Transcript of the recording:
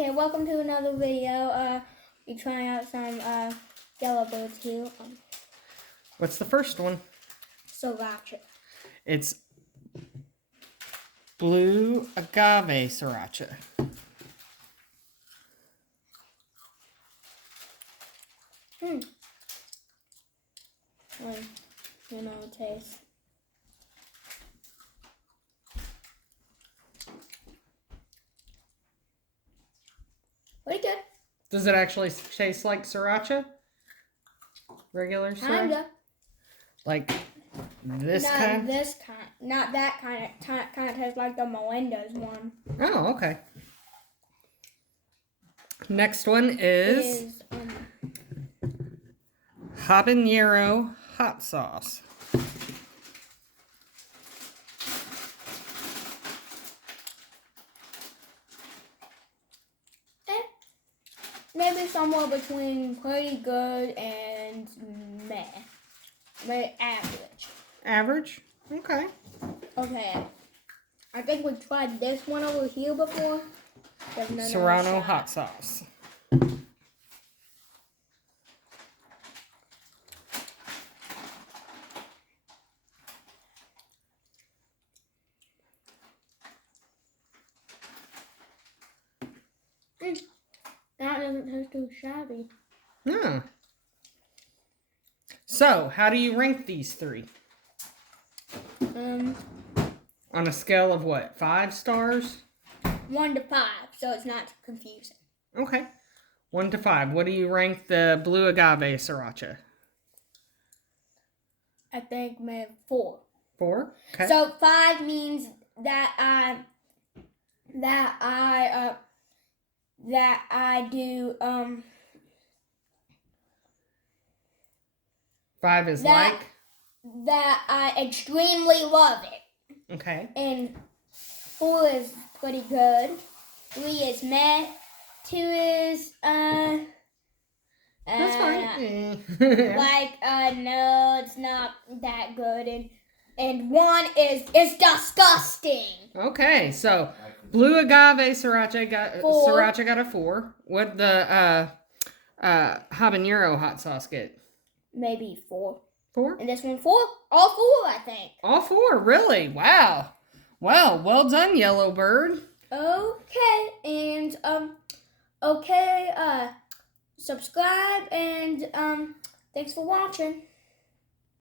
Okay, welcome to another video. We're trying out some yellow birds here. What's the first one? Sriracha. It's blue agave sriracha. You know the taste. Pretty good. Does it actually taste like sriracha? Regular sriracha? Kinda. Like this Not kind? this kind. Not that kind. Kind of tastes like the Melinda's one. Oh, okay. Next one is habanero hot sauce. Maybe somewhere between pretty good and meh. Maybe average. Average? Okay. Okay. I think we tried this one over here before. Serrano hot sauce. That doesn't taste too shabby. Hmm. So, how do you rank these three? On a scale of what? 5 stars? 1 to 5, so it's not confusing. Okay. 1 to 5. What do you rank the blue agave sriracha? I think maybe 4. 4? Okay. So 5 means that I do 5 is that, like? That I extremely love it. Okay. And 4 is pretty good. 3 is meh. 2 is That's fine. No, it's not that good. And 1 is disgusting. Okay, so blue agave sriracha got 4. Sriracha got a 4. What the habanero hot sauce get? Maybe 4. 4? And this one 4? All 4, I think. All 4, really? Wow. Wow, well done, Yellow Bird. Okay, and subscribe and thanks for watching.